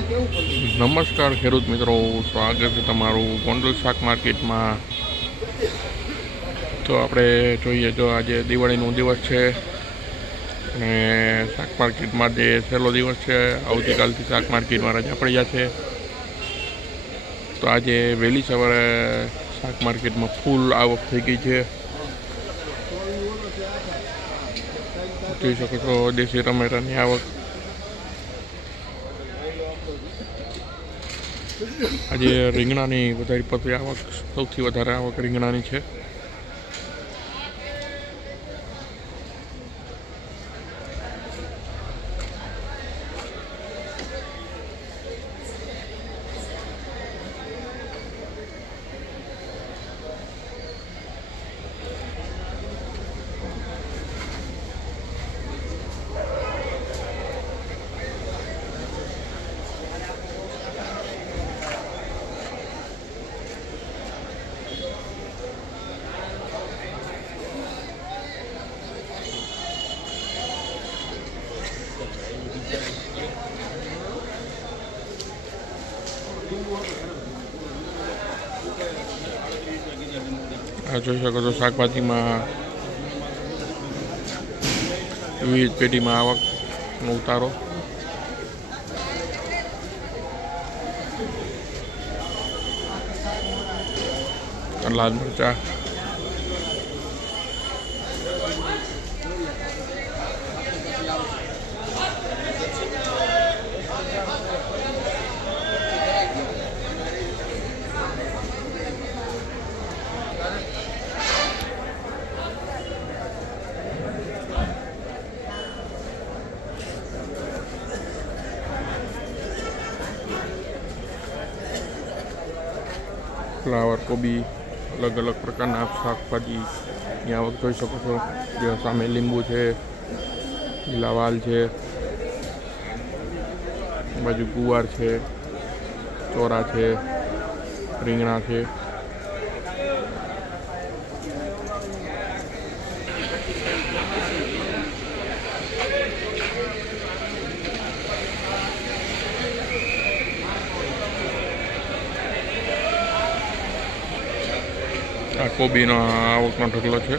નમસ્કાર ખેડૂત મિત્રો, સ્વાગત છે તમારું ગોંડલ શાક માર્કેટમાં. તો આપણે જોઈએ તો આજે દિવાળીનો દિવસ છે અને શાક માર્કેટમાં જે છેલ્લો દિવસ છે, આવતીકાલથી શાક માર્કેટમાં રજા પડી જશે તો આજે વહેલી સવારે શાક માર્કેટમાં ફૂલ આવક થઈ ગઈ છે. જોઈ શકો છો, દેશી ટમેટાની આવક આજે રીંગણાની વધારે પડતી આવક સૌથી વધારે આવક રીંગણાની છે. આ જોઈ શકો છો શાકભાજીમાં વિવિધ પેઢીમાં આવકનો ઉતારો. લાલ મરચા. ફ્લાવર, કોબી અલગ અલગ પ્રકારના શાકભાજીની આવક જોઈ શકો છો. જે સામે લીંબુ છે લાવાલ છે, બાજુ ગુવાર છે, ચોરા છે, રીંગણા છે. આ કોબીનો આવકનો ઢગલો છે.